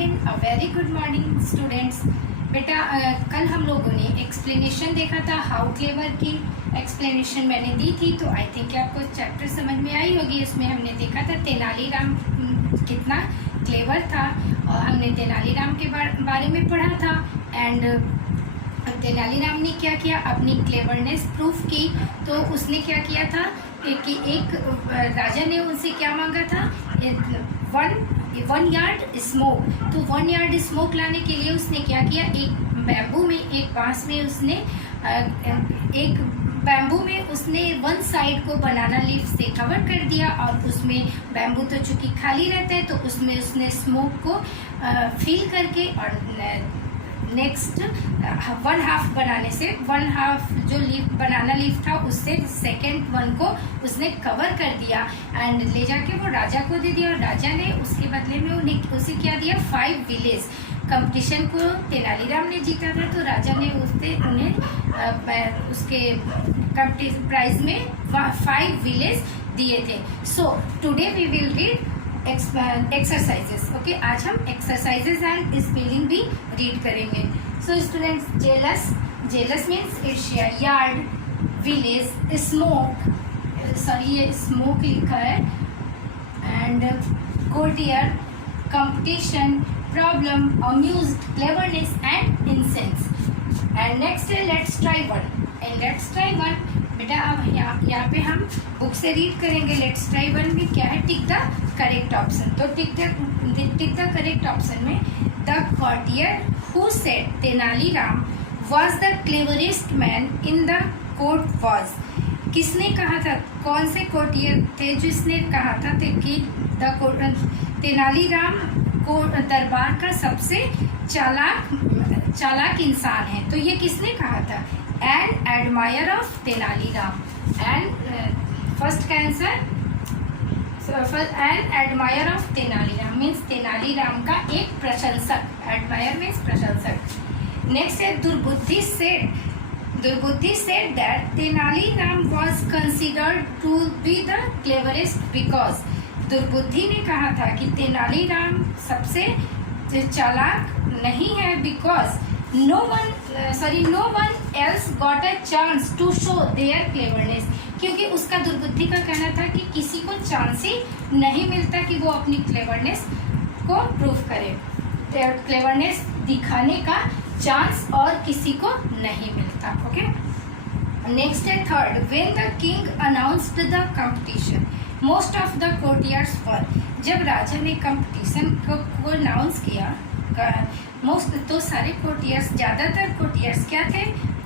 Again a very good morning students. बेटा कल हम लोगों ने एक्सप्लेनेशन देखा था, हाउ क्लेवर की एक्सप्लेनेशन मैंने दी थी, तो आई थिंक आपको चैप्टर समझ में आई होगी। इसमें हमने देखा था तेनालीराम कितना क्लेवर था और हमने तेनालीराम के बारे में पढ़ा था। एंड तेनालीराम ने क्या किया, अपनी क्लेवरनेस प्रूफ की। तो उसने क्या किया था कि एक राजा ने उनसे क्या मांगा था, वन यार्ड स्मोक। तो 1 यार्ड स्मोक लाने के लिए उसने क्या किया, एक बैम्बू में, एक बांस में उसने एक बैम्बू में उसने वन साइड को बनाना लीफ से कवर कर दिया और उसमें बैम्बू तो चूंकि खाली रहता है तो उसमें उसने स्मोक को फिल करके और नेक्स्ट 1/2 बनाने से 1/2 जो लीफ बनाना लीफ था उससे सेकेंड 1 को उसने कवर कर दिया एंड ले जाके वो राजा को दे दिया। और राजा ने उसके बदले में उसे क्या दिया, 5 विलेज। कंपटीशन को तेनालीराम ने जीता था तो राजा ने उन्हें उसके प्राइज में 5 विलेज दिए थे। So today we will read exercises. Okay, आज हम एक्सरसाइजेस एंड स्पेलिंग भी रीड करेंगे। So students, jealous means Asia, yard, village, smoke, sorry ये स्मोक लिखा है, and courtier, competition, problem, amused, cleverness and incense. And next है let's try one. बेटा अब यहाँ पे हम बुक से रीड करेंगे। लेट्स ट्राई वन में क्या है, टिक द करेक्ट ऑप्शन। तो टिक द करेक्ट ऑप्शन में the courtier who said Tenaliram was the cleverest man in the court was. किसने कहा था, कौन से कोर्टियर थे जिसने कहा था कि तेनालीराम को दरबार का सबसे चालाक इंसान है। तो ये किसने कहा था, an admirer of Tenaliram. And first का answer an admirer of Tenaliram means Tenaliram का एक प्रशंसक। एडमायर मीन्स प्रशंसक। नेक्स्ट है Durbuddhi said that Tenaliram was considered to be the cleverest because. Durbuddhi ने कहा था कि तेनालीराम सबसे चालाक नहीं है because no one else got a chance to show their cleverness। क्योंकि उसका दुर्बुद्धि का कहना था कि किसी को चांस ही नहीं मिलता कि वो अपनी क्लेवरनेस को प्रूव करे। क्लेवरनेस दिखाने का चांस और किसी को नहीं मिलता। ओके, नेक्स्ट है third, when the king announced the competition most of the courtiers were. जब राजा ने कंपटीशन को अनाउंस किया मोस्ट, तो सारे कोर्टियर्स, ज़्यादातर कोर्टियर्स क्या थे,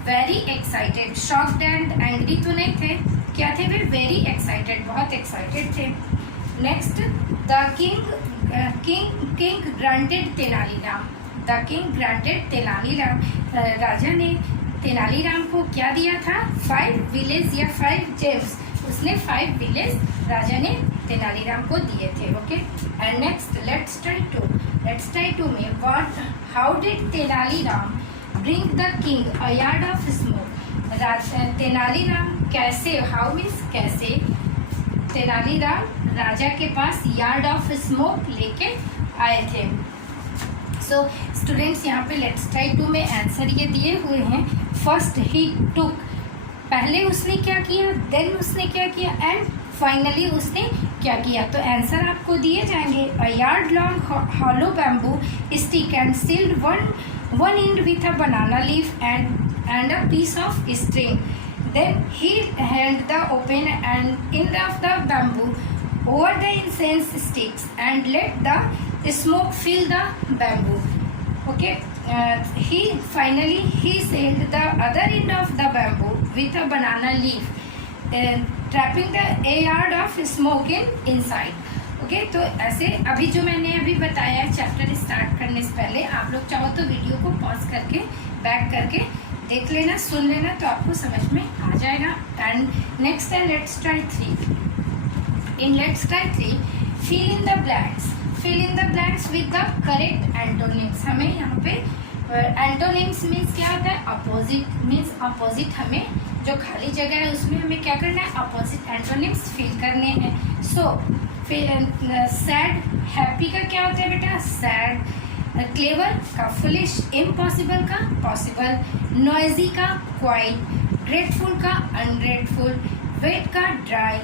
very excited. Shocked and angry तो नहीं थे, क्या थे वे, वेरी एक्साइटेड, बहुत एक्साइटेड थे। Next the king granted Tenaliram. The king granted Tenaliram. राजा ने तेनालीराम को क्या दिया था, 5 विलेज या 5 जेम्स। उसने 5 विलेज राजा ने तेनालीराम को दिए थे। Okay, and next let's try to में what how did Tenaliram bring the king a yard of smoke. Tenaliram कैसे, हाउ मीन्स कैसे, तेनालीराम राजा के पास यार्ड ऑफ स्मोक लेके आए थे। सो स्टूडेंट्स, यहाँ पे लेट्स ट्राई टू में आंसर ये दिए हुए हैं। फर्स्ट ही टुक, पहले उसने क्या किया, देन उसने क्या किया, एंड फाइनली उसने क्या किया। तो आंसर आपको दिए जाएंगे, a yard long hollow bamboo stick and sealed one end with a banana leaf and a piece of string. Then he held the open and end of the bamboo over the incense sticks and let the smoke fill the bamboo. Okay, he sealed the other end of the bamboo with a banana leaf, trapping the yard of smoke inside. Okay, तो ऐसे अभी जो मैंने अभी बताया है chapter start करने से पहले, आप लोग चाहो तो वीडियो को पॉज करके बैक करके देख लेना, सुन लेना, तो आपको समझ में आ जाएगा। एंड नेक्स्ट है let's try 3। In let's try 3 fill in the blanks with the correct antonyms. हमें यहाँ पे एंटोनिम्स मीन्स क्या होता है, अपोजिट मीन्स अपोजिट। हमें जो खाली जगह है उसमें हमें क्या करना है, अपोजिट एंटोनिम्स फिल करने हैं। सो सैड, हैप्पी का क्या होता है बेटा, सैड। क्लेवर का फुलिश, इम्पॉसिबल का पॉसिबल, नॉइजी का क्वाइट, ग्रेटफुल का अनग्रेटफुल, वेट का dry,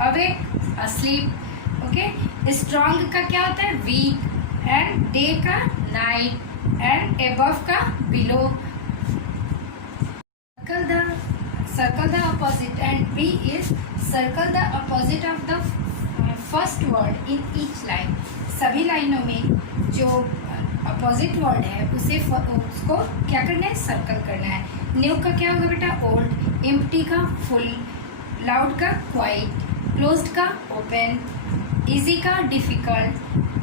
awake asleep, okay. Strong का क्या होता है वीक, एंड डे का नाइट, एंड अबव का below. Circle the opposite and B is circle the opposite of the first word in each line. सभी लाइनों में जो अपोजिट वर्ड है उसको क्या करना है, सर्कल करना है। न्यू का क्या होगा बेटा ओल्ड, एम्प्टी का फुल, लाउड का क्वाइट, क्लोज्ड का ओपन, इजी का डिफिकल्ट,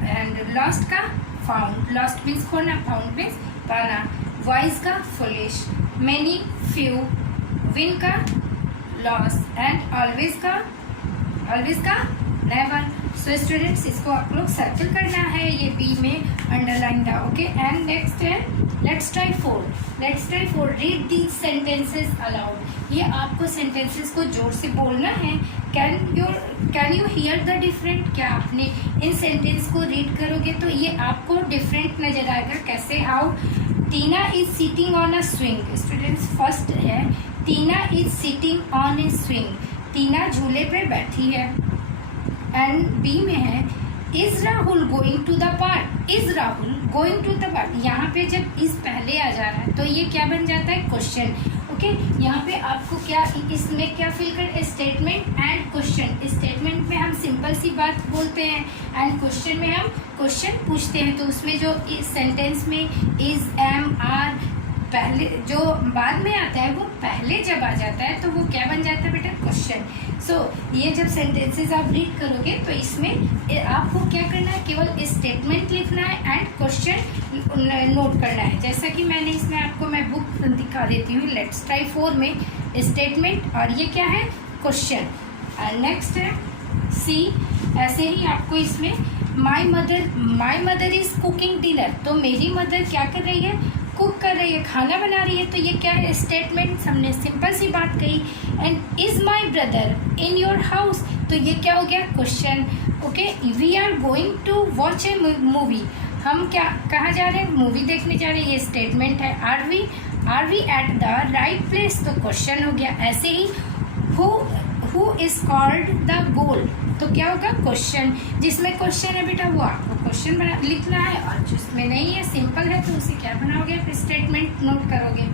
एंड लॉस्ट का फाउंड। लॉस्ट मीन्स खोना, फाउंड मीन्स पाना। वाइज का फुलिश, मैनी फ्यू, विन का लॉस, एंड ऑलवेज का नेवर। सो स्टूडेंट्स इसको आप लोग सर्कल करना है, ये बी में अंडरलाइन था, ओके। एंड नेक्स्ट है let's try four. Read these sentences allowed. ये आपको सेंटेंसेस को जोर से बोलना है। Can you here the different. क्या आपने इन सेंटेंस को रीड करोगे तो ये आपको डिफरेंट नजर आएगा। कैसे, how. Tina is sitting on a swing. Students first है Tina is sitting on a swing, Tina झूले पे बैठी है। एंड बी में है is Rahul going to the park, is Rahul going to the park. यहाँ पे जब इज पहले आ जा रहा है तो ये क्या बन जाता है क्वेश्चन, ओके। यहाँ पे आपको क्या इसमें क्या फिल कर, स्टेटमेंट एंड क्वेश्चन। स्टेटमेंट में हम सिंपल सी बात बोलते हैं एंड क्वेश्चन में हम क्वेश्चन पूछते हैं। तो उसमें जो इस सेंटेंस में इज, एम, आर पहले जो बाद में आता है वो पहले जब आ जाता है तो वो क्या बन जाता है बेटा क्वेश्चन। सो ये जब सेंटेंसेस आप रीड करोगे तो इसमें आपको क्या करना है, केवल स्टेटमेंट लिखना है एंड क्वेश्चन नोट करना है। जैसा कि मैंने इसमें आपको मैं बुक दिखा देती हूँ। लेट्स ट्राई 4 में स्टेटमेंट और ये क्या है क्वेश्चन। नेक्स्ट है सी। ऐसे ही आपको इसमें my mother is cooking dinner. तो मेरी मदर क्या कर रही है, कुक कर रही है, खाना बना रही है। तो ये क्या है स्टेटमेंट, हमने सिंपल सी बात कही। And is my brother in your house, तो ये क्या हो गया question, okay. We are going to watch a movie, हम क्या कहाँ जा रहे हैं, मूवी देखने जा रहे हैं, ये स्टेटमेंट है। Are we at the right place, तो क्वेश्चन हो गया। ऐसे ही who is called the goal, तो क्या होगा क्वेश्चन। जिसमें क्वेश्चन है बेटा वो आपको क्वेश्चन बना लिखना है, और जिसमें नहीं है सिंपल है तो उसे क्या बनाओगे, फिर स्टेटमेंट नोट करोगे।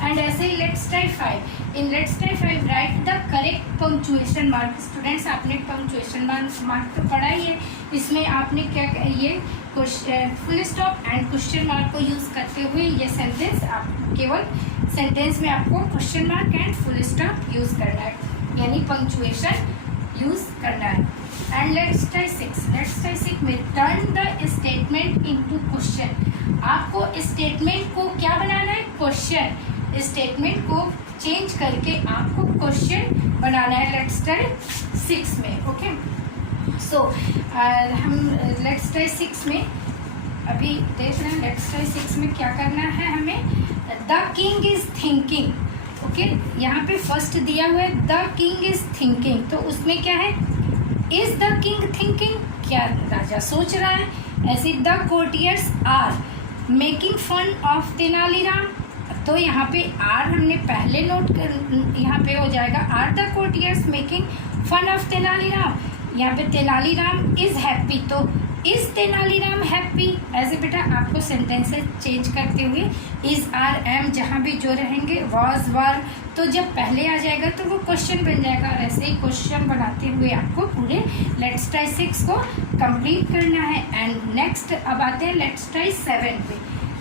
एंड ऐसे ही let's try 5। In let's try 5 write the correct punctuation mark. Students आपने पंक्चुएशन मार्क तो पढ़ा ही है। इसमें आपने क्या ये full stop and question mark को यूज़ करते हुए ये सेंटेंस आप केवल सेंटेंस में आपको question mark and full stop use करना है, यानी पंक्चुएशन यूज करना है। एंड लेट्स ट्राई 6 में turn the statement into question. आपको स्टेटमेंट को क्या बनाना है क्वेश्चन, स्टेटमेंट को चेंज करके आपको क्वेश्चन बनाना है। लेट्स ट्राई 6 में, ओके। सो हम लेट्स ट्राई 6 में अभी देख रहे हैं। लेट्स ट्राई 6 में क्या करना है हमें, the king is thinking, okay. यहाँ पे फर्स्ट दिया हुआ है द किंग इज थिंकिंग, तो उसमें क्या है इज द किंग थिंकिंग, क्या राजा सोच रहा है। ऐसे the courtiers are making fun of Tenaliram, तो यहाँ पे आर हमने पहले नोट कर, यहाँ पे हो जाएगा are the courtiers making fun of Tenaliram. यहाँ पे तेनालीराम इज हैप्पी, तो इज तेनालीराम हैप्पी। ऐसे बेटा आपको सेंटेंसेस चेंज करते हुए इज, आर, एम जहाँ भी जो रहेंगे, वॉज, वर, तो जब पहले आ जाएगा तो वो क्वेश्चन बन जाएगा। और ऐसे ही क्वेश्चन बनाते हुए आपको पूरे लेट्स ट्राई 6 को कंप्लीट करना है। एंड नेक्स्ट अब आते हैं लेट्स ट्राई 7 पे।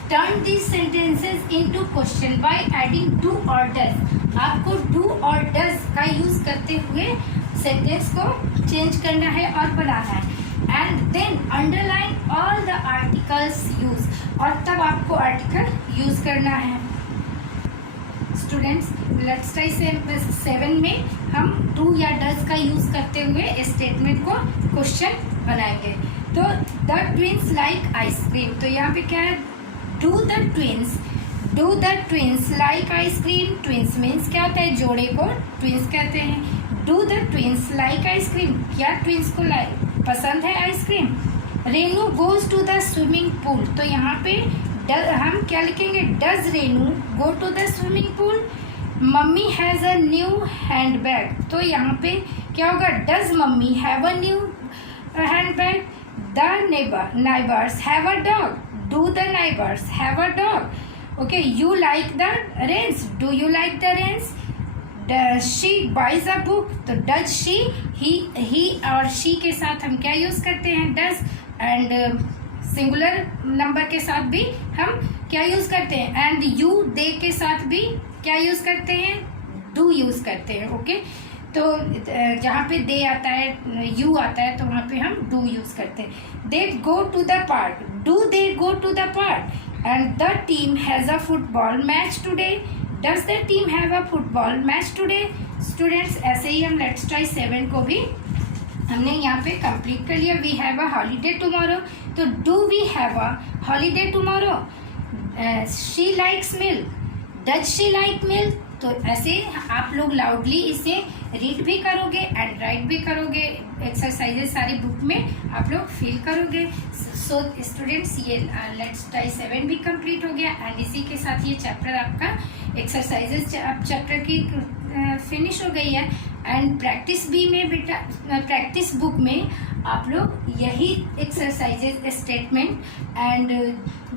Turn these sentences into question by adding do और डज। आपको डू और डज का यूज करते हुए सेंटेंस को चेंज करना है और बनाना है। And then underline all the articles use, और तब आपको आर्टिकल यूज करना है। स्टूडेंट्स लेट्स ट्राई 7 में हम डू या डज का यूज करते हुए स्टेटमेंट को क्वेश्चन बनाएंगे। तो द ट्विंस लाइक आइसक्रीम, तो यहाँ पे क्या है do the twins like ice cream. Twins means क्या होता है, जोड़े को ट्विंस कहते हैं। Do the twins like ice cream, क्या ट्विंस को पसंद है ice cream. Renu goes to the swimming pool, तो यहाँ पे हम क्या लिखेंगे, does Renu go to the swimming pool. Mummy has a new hand bag, तो यहाँ पे क्या होगा, does mummy have a new hand bag. The neighbors have a dog, do the neighbors have a dog. Okay, you like the rains, do you like the rains. She buys a book, तो does she, he और she के साथ हम क्या use करते हैं, does. And singular number के साथ भी हम क्या यूज करते हैं, एंड यू दे के साथ भी क्या यूज करते हैं, डू यूज करते हैं। ओके, तो जहाँ पे दे आता है, यू आता है, तो वहाँ पे हम डू यूज करते हैं। They go to the park, do they go to the park. And the team has a football match today, does the team have a football match today. Students, ऐसे ही हम लेट्स ट्राई 7 को भी हमने यहाँ पे कंप्लीट कर लिया। We have a holiday tomorrow, तो do we have a holiday tomorrow. She likes milk, does she like milk. तो ऐसे आप लोग लाउडली इसे रीड भी करोगे एंड राइट भी करोगे, एक्सरसाइजेस सारी बुक में आप लोग फिल करोगे। सो स्टूडेंट्स, ये लेट्स ट्राई 7 भी कंप्लीट हो गया एंड इसी के साथ ये चैप्टर आपका एक्सरसाइजेस चैप्टर की फिनिश हो गई है। एंड प्रैक्टिस बी में बेटा, प्रैक्टिस बुक में आप लोग यही एक्सरसाइजेज, स्टेटमेंट एंड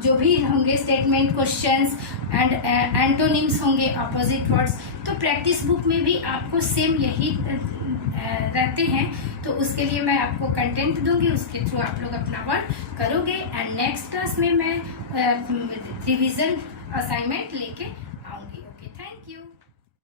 जो भी होंगे स्टेटमेंट, क्वेश्चंस एंड एंटोनिम्स होंगे, अपोजिट वर्ड्स, तो प्रैक्टिस बुक में भी आपको सेम यही रहते हैं। तो उसके लिए मैं आपको कंटेंट दूंगी, उसके थ्रू आप लोग अपना वर्क करोगे एंड नेक्स्ट क्लास में मैं रिवीजन असाइनमेंट लेके